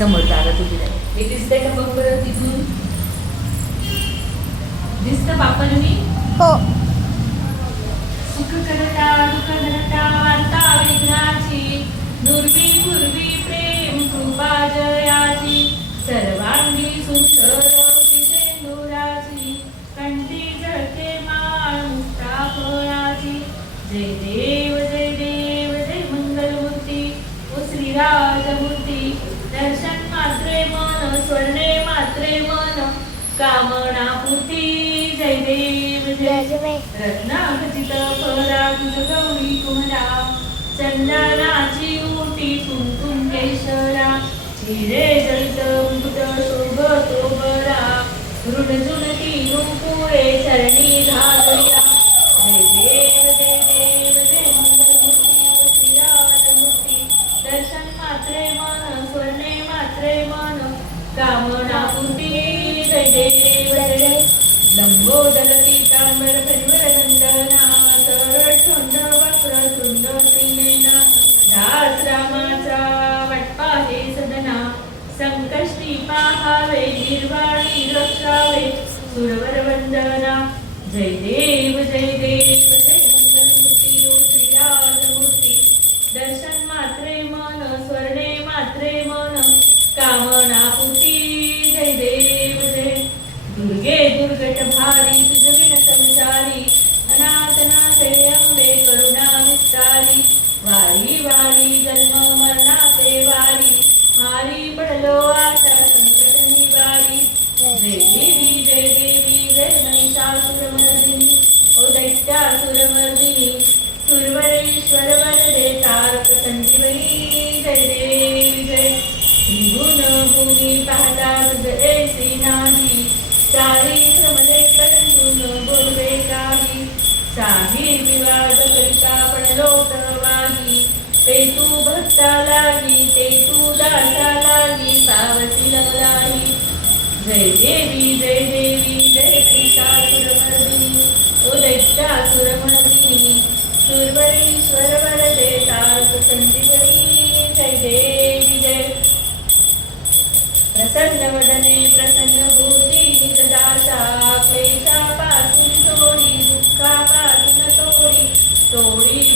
समोर जागा तुझी नाही. हे दिसतंय का बघ बरं तिथून? दिसतं बापांनी? हो. सुख करता दुःख करता वार्ता विघ्नाची, दुर्वी पूर्वी प्रेम कृपा जयाची, सर्वांगी सुंदर सिंदुराची, कंठी झळके माळ मुक्ता फळाची. जय देव जय देव जय मंगलमूर्ती ओ श्रीराजमूर्ती. दर्शन मात्रे मन स्वर्णे मात्रे मन, कामना पूर्ती. जय देव जय. रत्नाखचित पराग गौरी कुमरा, चंदनाची उटी कुंकुम केशरा, चिरे जळित मुकुट शोभतो बरा, ऋणजुनती नुपुरे चरणी घालूया. जय देव जय मंगलमूर्ती ओ श्रीराजमूर्ती. दर्शन मात्रे मन स्वर्णे मात्रे मन, कामना पूर्ती. जय देव जय. लंबोदर पीतांबर परिमळ नंदना, सरळ थंड वक्र तुंड श्रीमेना, दास रामाचा वाटपा हे सदना, संकष्टी पाहावे निर्वाणी रक्षावे, सुरवर वंदना. जय देव जय देव जय मंगलमूर्ती ओ श्रीराजमूर्ती. दर्शन मात्रे मन स्वर्णे मात्रे मन, कामना पूर्ती. जय देव जय. दुर्गे दुर्गट भारी तुझविन संसारी, अनाथनाथे अंबे करुणा विस्तारी, वारी वारी जन्म मरणाचे वारी, हारी पडलो आता संकट निवारी. जय देवी जय महिषासुरमर्दिनी ओ दैत्यासुरमर्दिनी, सुरवरेश्वर वरदे तारक संजीवनी. जय देवी जय. निघून भूमी पाहता तुझ ऐसी नाही, चारी श्रमले परंतु न बोलवे काही, साही विवाद करिता पण लोक वाही, ते तू भक्ता लागी ते तू दासा लागी, पावती लवलाही. जय देवी जय महिषासुरमर्दिनी ओ दैत्यासुरमर्दिनी, सुरवरेश्वर वरदे तारक संजीवनी. जय देवी जय. प्रसन्न वदने प्रसन्न भूषी निजदासा, क्लेशापासून सोडी दुःखापासून तोडी, तोडी